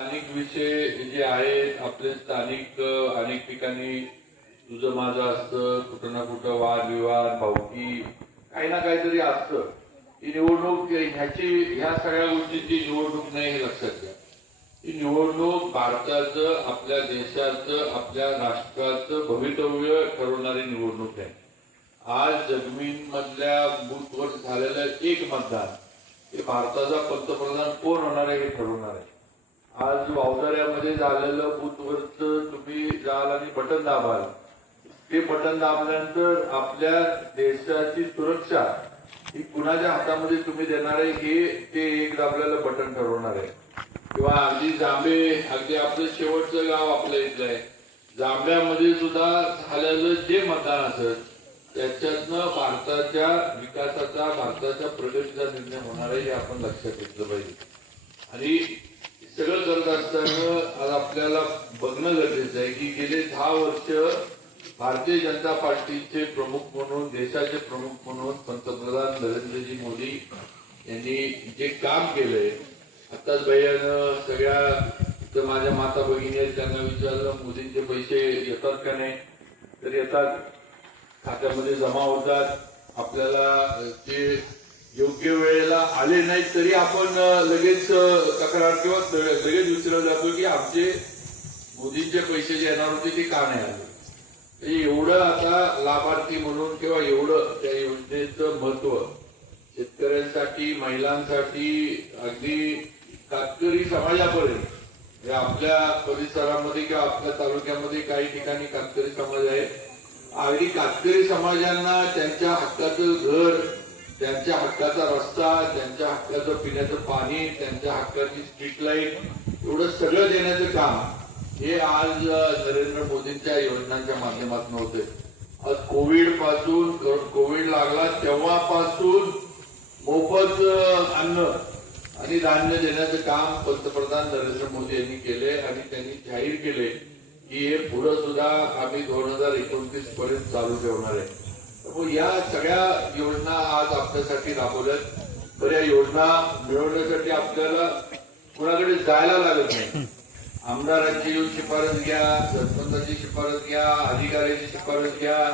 स्थानिक विषय जे आहेत आपले स्थानिक अनेक ठिकाणी तुझं माझं असतं, कुठं ना कुठं वादविवाद भावकी काही ना काहीतरी असतं. ही निवडणूक ह्या सगळ्या गोष्टींची निवडणूक नाही हे लक्षात घ्या. ही निवडणूक भारताचं, आपल्या देशाचं, आपल्या राष्ट्राचं भवितव्य ठरवणारी निवडणूक आहे. आज जगमीनमधल्या बूथवर झालेलं एक मतदान हे भारताचा पंतप्रधान कोण होणार आहे हे ठरवणार आहे. आज वावदऱ्यामध्ये झालेलं बूथवरचं तुम्ही जाल आणि बटन दाबाल, ते बटन दाबल्यानंतर आपल्या देशाची सुरक्षा ही कुणाच्या हातामध्ये तुम्ही देणार आहे हे ते एक दाबलेलं बटन ठरवणार आहे. किंवा अगदी अगदी आपलं शेवटचं गाव आपल्या इथलं आहे, जांभ्यामध्ये सुद्धा झालेलं जे मतदान असेल त्याच्यातनं भारताच्या विकासाचा, भारताच्या प्रगतीचा निर्णय होणार आहे हे आपण लक्षात घेतलं पाहिजे. आणि सगळं करत असताना आज आपल्याला बघणं गरजेचं आहे की गेले 10 वर्ष भारतीय जनता पार्टीचे प्रमुख म्हणून, देशाचे प्रमुख म्हणून पंतप्रधान नरेंद्रजी मोदी यांनी जे काम केलंय. आताच भैयानं सगळ्या माझ्या माता भगिनी आहेत त्यांना विचारलं मोदींचे पैसे येतात का नाही, तर येतात, खात्यामध्ये जमा होतात. आपल्याला ते योग्य वेळेला आले नाहीत तरी आपण लगेच तक्रार किंवा लगेच विचारलं जातो की आमचे मोदींचे पैसे जे येणार होते ते का नाही आले. एवढं आता लाभार्थी म्हणून किंवा एवढं त्या योजनेचं महत्व शेतकऱ्यांसाठी, महिलांसाठी, अगदी कातकरी समाजापर्यंत आपल्या परिसरामध्ये किंवा आपल्या तालुक्यामध्ये काही ठिकाणी कातकरी समाज आहे. अगदी कातकरी समाजांना त्यांच्या हक्काचं घर, त्यांच्या हक्काचा रस्ता, त्यांच्या हक्काचं पिण्याचं पाणी, त्यांच्या हक्काची स्ट्रीट लाईट एवढं सगळं देण्याचं काम हे आज नरेंद्र मोदींच्या योजनांच्या माध्यमातून होते. आज कोविड लागला तेव्हापासून मोफत अन्न आणि धान्य देण्याचं काम पंतप्रधान नरेंद्र मोदी यांनी केले आणि त्यांनी जाहीर केले की हे पुढे सुद्धा आम्ही 2029 पर्यंत चालू ठेवणार आहे. या सगळ्या योजना आज आपल्यासाठी राबवल्यात. तर या योजना मिळवण्यासाठी आपल्याला कुणाकडे जायला लागत नाही. आमदारांची येऊन शिफारस घ्या, सरपंचाची शिफारस घ्या, अधिकाऱ्याची शिफारस घ्या,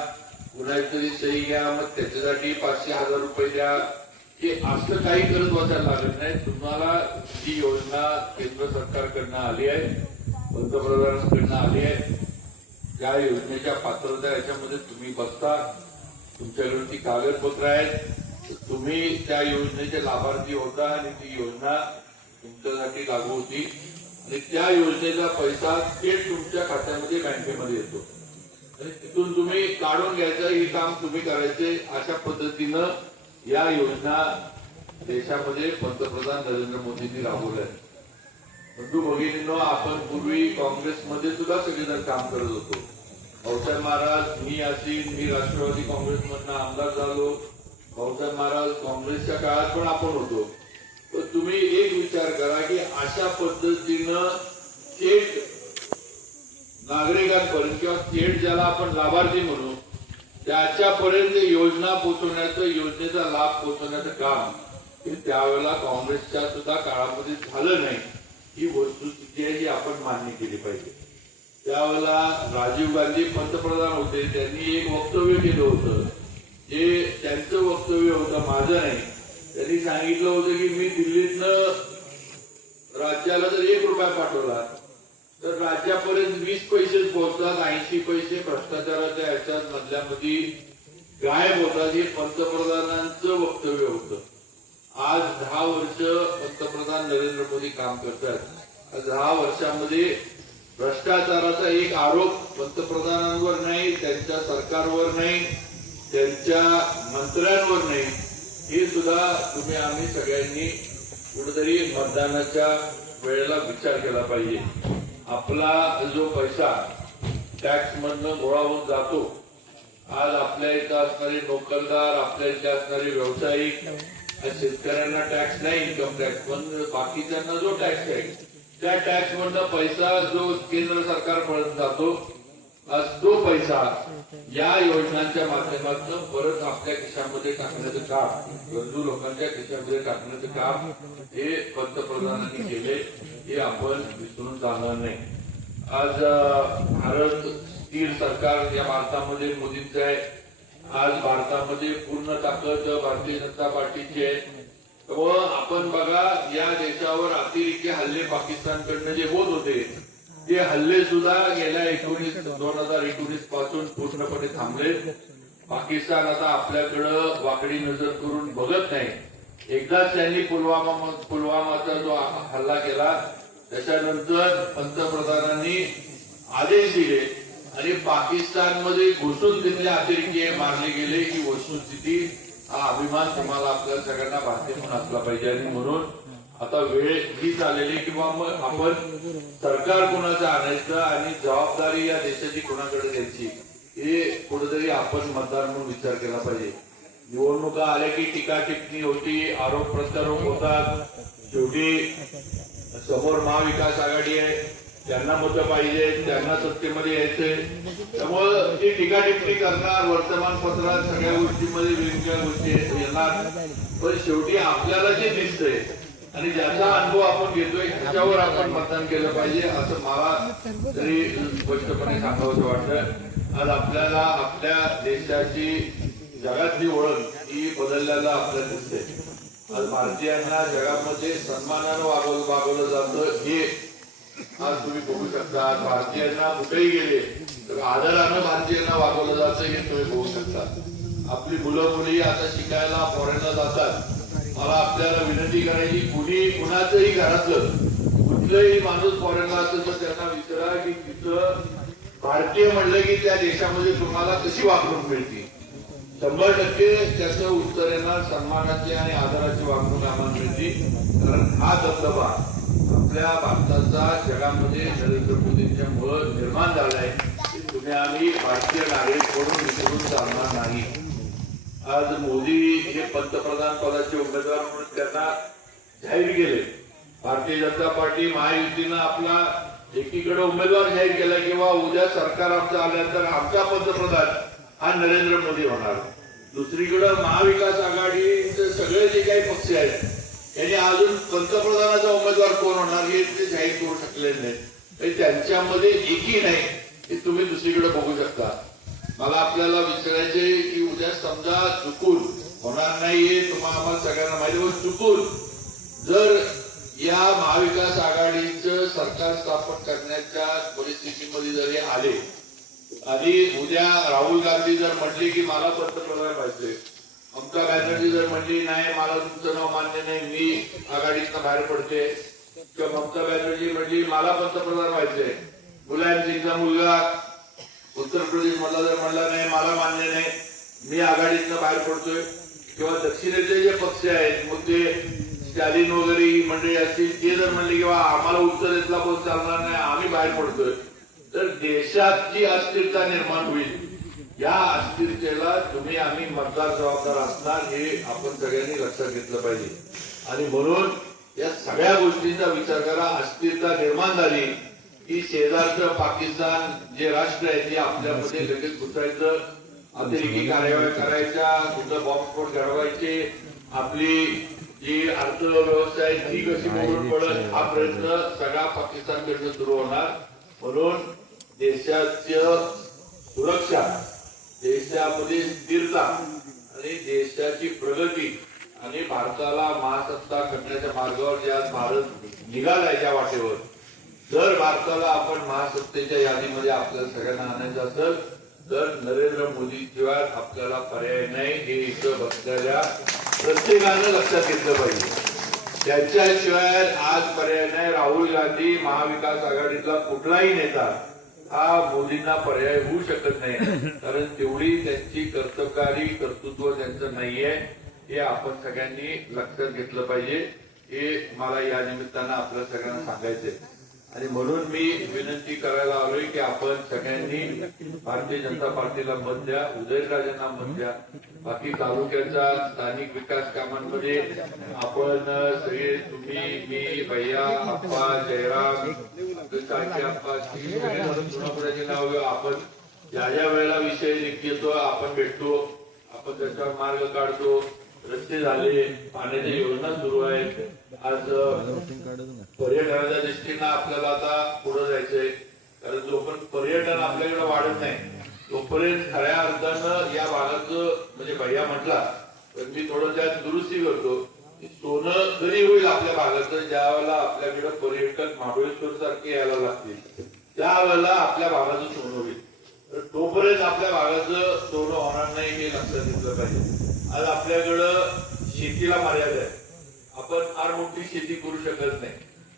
कुणाची सही घ्या, मग त्याच्यासाठी 500,000 रुपये द्या, हे असं काही करत बसायला लागत नाही. तुम्हाला जी योजना केंद्र सरकारकडनं आली आहे, पंतप्रधानांकडनं आली आहे, त्या योजनेच्या पात्रता याच्यामध्ये तुम्ही बसता, तुमच्याकडे ती कागदपत्र आहेत, तुम्ही त्या योजनेचे लाभार्थी होता आणि ती योजना तुमच्यासाठी लागू होती आणि त्या योजनेचा पैसा थेट तुमच्या खात्यामध्ये बँकेमध्ये येतो आणि तिथून तुम्ही काढून घ्यायचं हे काम तुम्ही करायचे. अशा पद्धतीनं या योजना देशामध्ये पंतप्रधान नरेंद्र मोदींनी राबवल्या. बंधू भगिनींनो, आपण पूर्वी काँग्रेसमध्ये सुद्धा सगळेजण काम करत होतो. भाऊसाहेब महाराज, मी राष्ट्रवादी काँग्रेसमधनं आमदार झालो. भाऊसाहेब महाराज काँग्रेसच्या काळात पण आपण होतो. तर तुम्ही एक विचार करा की अशा पद्धतीनं थेट नागरिकांपर्यंत किंवा थेट ज्याला आपण लाभार्थी म्हणू त्याच्यापर्यंत योजना पोहोचवण्याचं, योजनेचा लाभ पोहोचवण्याचं काम हे त्यावेळेला काँग्रेसच्या सुद्धा काळामध्ये झालं नाही. ही वस्तुस्थिती आहे जी आपण मान्य केली पाहिजे. त्यावेळेला राजीव गांधी पंतप्रधान होते, त्यांनी एक वक्तव्य केलं होतं, जे त्यांचं वक्तव्य होतं, माझं नाही. त्यांनी सांगितलं होतं की मी दिल्लीतनं राज्याला जर 1 रुपया पाठवला तर राज्यापर्यंत 20 पैसे पोहोचतात, 80 पैसे भ्रष्टाचाराच्या ह्याच्यात मधल्यामध्ये गायब होतात. हे पंतप्रधानांचं वक्तव्य होतं. आज 10 वर्ष पंतप्रधान नरेंद्र मोदी काम करतात. 10 वर्षामध्ये भ्रष्टाचाराचा एक आरोप पंतप्रधानांवर नाही, त्यांच्या सरकारवर नाही, त्यांच्या मंत्र्यांवर नाही. हे सुद्धा तुम्ही आम्ही सगळ्यांनी कुठेतरी मतदानाच्या वेळेला विचार केला पाहिजे. आपला जो पैसा टॅक्स मधनं गोळा होऊन जातो, आज आपल्या इथं असणारे नोकरदार, आपल्या इथे असणारे व्यावसायिक, शेतकऱ्यांना टॅक्स नाही, इन्कम टॅक्स, पण बाकीच्यांना जो टॅक्स आहे त्या टॅक्स मधनं पैसा जो केंद्र सरकारपर्यंत जातो, तो पैसा या योजनांच्या माध्यमातून परत आपल्या खिशामध्ये टाकण्याचं काम, गरजू लोकांच्या खिशामध्ये टाकण्याचं काम हे पंतप्रधानांनी केले. हे आपण विसरून चालणार नाही. आज भारत स्थिर सरकार या भारतामध्ये मोदींचं आहे. आज भारतामध्ये पूर्ण ताकद भारतीय जनता पार्टीची आहे. व आपण बघा, या देशावर अतिरेकी हल्ले पाकिस्तानकडनं जे होत होते ते हल्ले सुद्धा गेल्या 2019 पासून पूर्णपणे थांबले. पाकिस्तान आता आपल्याकडं वाकडी नजर करून बघत नाही. एकदाच त्यांनी पुलवामाचा जो हल्ला केला त्याच्यानंतर पंतप्रधानांनी आदेश दिले आणि पाकिस्तानमध्ये घुसून तिथले अतिरेकी मारले गेले. ही वस्तुस्थिती, हा अभिमान तुम्हाला आपल्या सगळ्यांना भारतीय म्हणून असला पाहिजे. आणि म्हणून आता वेळ ही चाललेली किंवा मग आपण सरकार कुणाचं आणायचं आणि जबाबदारी या देशाची कुणाकडे द्यायची हे कुठेतरी आपण मतदार म्हणून विचार केला पाहिजे. निवडणुका आल्या की टीका टिप्पणी होती, आरोप प्रत्यारोप होतात. शेवटी समोर महाविकास आघाडी आहे, त्यांना मतं पाहिजे, त्यांना सत्तेमध्ये यायचंय. त्यामुळं ती टीका टिप्पणी करणार, वर्तमानपत्रात सगळ्या गोष्टींमध्ये वेगवेगळ्या गोष्टी येणार. पण शेवटी आपल्याला जे दिसतंय आणि ज्याचा अनुभव आपण घेतोय त्याच्यावर आपण मतदान केलं पाहिजे असं मला तरी स्पष्टपणे सांगावंसं वाटतं. आज आपल्याला आपल्या देशाची जगातली ओळख ही बदलल्याला आपल्याला दिसते. आज भारतीयांना जगामध्ये सन्मानानं वागवलं जातं हे आज तुम्ही बघू शकता. भारतीयांना कुठेही गेले तर आदरानं भारतीयांना वागवलं जातं हे तुम्ही बघू शकता. आपली मुलं मुली आता शिकायला फॉरेनला जातात. मला आपल्याला विनंती करायची, कुणी कुणाचंही घरातलं कुठलंही माणूस फॉरेनला असेल तर त्यांना विचारा की तिथं भारतीय म्हणलं की त्या देशामध्ये तुम्हाला कशी वागणूक मिळते. 100% त्याचं उत्तर येणार सन्मानाची आणि आदराची वागणूक आम्हाला मिळते. कारण हा दबदबा आपल्या भारताचा जगामध्ये नरेंद्र मोदींच्या मुळे निर्माण झालाय. तुम्ही आम्ही भारतीय नागरिक म्हणून विसरून चालणार नाही. आज मोदी हे पंतप्रधान पदाचे उमेदवार म्हणून त्यांना जाहीर केले. भारतीय जनता पार्टी महायुतीनं आपला एकीकडे उमेदवार जाहीर केला किंवा उद्या सरकार आमचं आल्यानंतर आमचा पंतप्रधान हा नरेंद्र मोदी होणार. दुसरीकडे महाविकास आघाडीचे सगळे जे काही पक्ष आहेत त्यांनी अजून पंतप्रधानाचा उमेदवार कोण होणार हे ते जाहीर करू शकले नाही. त्यांच्यामध्ये एकही नाही हे तुम्ही दुसरीकडे बघू शकता. मला आपल्याला विचारायचे की उद्या समजा चुकून होणार नाहीये, तुम्हाला आम्हाला सगळ्यांना माहिती, चुकून जर या महाविकास आघाडीचं सरकार स्थापन करण्याच्या परिस्थितीमध्ये जर हे आले आणि उद्या राहुल गांधी जर म्हटले की मला पंतप्रधान व्हायचंय, ममता बॅनर्जी जर म्हणली नाही मला तुमचं नाव मान्य नाही, मी आघाडीतनं बाहेर पडते, किंवा ममता बॅनर्जी म्हणली मला पंतप्रधान व्हायचंय, मुलायम सिंगचा मुलगा उत्तर प्रदेश मधला जर म्हणला नाही मला मान्य नाही, मी आघाडीतनं बाहेर पडतोय, किंवा दक्षिणेतले जे पक्ष आहेत मग ते स्टॅलिन वगैरे ही मंडळी असतील ते जर म्हणले किंवा आम्हाला उत्तरेतला कोण चालणार नाही आम्ही बाहेर पडतोय, तर देशात जी अस्थिरता निर्माण होईल या अस्थिरतेला तुम्ही आम्ही मतदार जबाबदार असणार हे आपण सगळ्यांनी लक्षात घेतलं पाहिजे. आणि म्हणून या सगळ्या गोष्टींचा विचार करा. अस्थिरता निर्माण झाली की शेजारचं पाकिस्तान जे राष्ट्र आहे ते आपल्यामध्ये लगेच घुसायचं, अतिरेकी कारवाया करायच्या, कुठं बॉम्बस्फोट घडवायचे, आपली जी अर्थव्यवस्था आहे ती कशी मोडून पडत हा प्रयत्न सगळा पाकिस्तानकडनं सुरू होणार. म्हणून देशाची सुरक्षा, देशामध्ये स्थिरता आणि देशाची प्रगती आणि भारताला महासत्ता करण्याच्या मार्गावर ज्या भारत निघालाय ज्या वाटेवर, जर भारताला आपण महासत्तेच्या यादीमध्ये आपल्याला सगळ्यांना आणायचं असेल तर नरेंद्र मोदी शिवाय आपल्याला पर्याय नाही हे इथं बसलेल्या प्रत्येकानं लक्षात घेतलं पाहिजे. त्याच्याशिवाय आज पर्याय नाही. राहुल गांधी महाविकास आघाडीतला कुठलाही नेता हा मोदींना पर्याय होऊ शकत नाही, कारण तेवढी त्यांची कर्तबगारी कर्तृत्व त्यांचं नाहीये हे आपण सगळ्यांनी लक्षात घेतलं पाहिजे. हे मला या निमित्तानं आपल्या सगळ्यांना सांगायचंय. आणि म्हणून मी विनंती करायला आलोय की आपण सगळ्यांनी भारतीय जनता पार्टीला मत द्या, उदयनराजेंना मत द्या. बाकी तालुक्याच्या स्थानिक विकास कामांमध्ये आपण सगळे तुम्ही मी भैया आप्पा जयराम काकी आप्पा पुण्याचे नाव घेऊ. आपण ज्या ज्या वेळेला विषय घेतो आपण भेटतो, आपण त्याच्यावर मार्ग काढतो. रस्ते झाले, पाण्याच्या योजना सुरू आहेत. आज पर्यटनाच्या दृष्टीनं आपल्याला आता पुढे जायचंय, कारण जोपर्यंत पर्यटन आपल्याकडे वाढत नाही तोपर्यंत खऱ्या अर्थानं या भागाचं, म्हणजे भैया म्हटला पण मी थोडं त्यात दुरुस्ती करतो, सोनं कधी होईल आपल्या भागाचं ज्या वेळेला आपल्याकडे पर्यटक महाबळेश्वर सारखे यायला लागतील त्यावेळेला आपल्या भागाचं सोनं होईल. तर तोपर्यंत आपल्या भागाचं सोनं होणार नाही हे लक्षात घेतलं पाहिजे. आज आपल्याकडं शेतीला मर्यादा आहे, आपण फार मोठी शेती करू शकत नाही.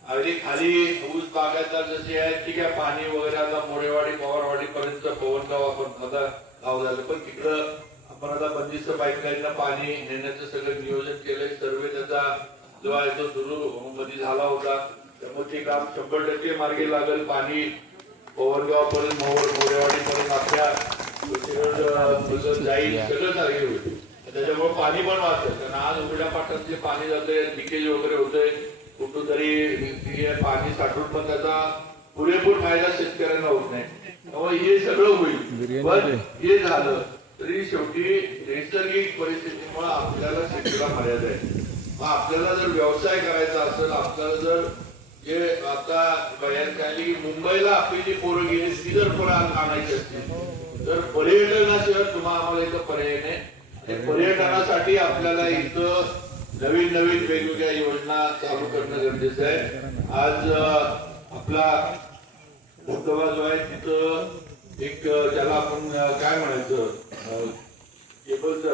अगदी खाली ऊस बागायतदार जसे आहेत ठीक आहे, पाणी वगैरे आता मोडेवाडी पवारवाडी पर्यंत पवनगाव आपण आता गाव झालं, पण तिकडं आपण आता बंदिस्त पाईपलाईनला पाणी नेण्याचं सगळं नियोजन केलंय. सर्वे त्याचा जो आहे तो सुरू मध्ये झाला होता, त्यामुळे ते काम 100% मार्गी लागेल. पाणी पवनगाव पर्यंत मोडेवाडी पर्यंत आपल्या जाईल, सगळं चांगलं होईल. त्याच्यामुळे पाणी पण वाचतं, कारण आज उघड्या पाटात जे पाणी जातंय, लिकेज वगैरे होतंय, कुठं तरी पाणी साठवून पण त्याचा पुरेपूर फायदा शेतकऱ्यांना होत नाही. त्यामुळे हे सगळं होईल. पण हे झालं तरी शेवटी नैसर्गिक परिस्थितीमुळे आपल्याला शेतीला मर्यादा आहे. मग आपल्याला जर व्यवसाय करायचा असेल, आपल्याला जर जे आता बऱ्याच मुंबईला आपली जी पोरं गेली ती जर परत आणायची असतील तर पर्यटनाशिवाय तुम्हाला आम्हाला इथं पर्याय नाही. पर्यटनासाठी आपल्याला इथं नवीन नवीन वेगवेगळ्या योजना चालू करणं गरजेचं आहे. आज आपला धबधबा जो आहे तिथं एक ज्याला आपण काय म्हणायचं केबलचं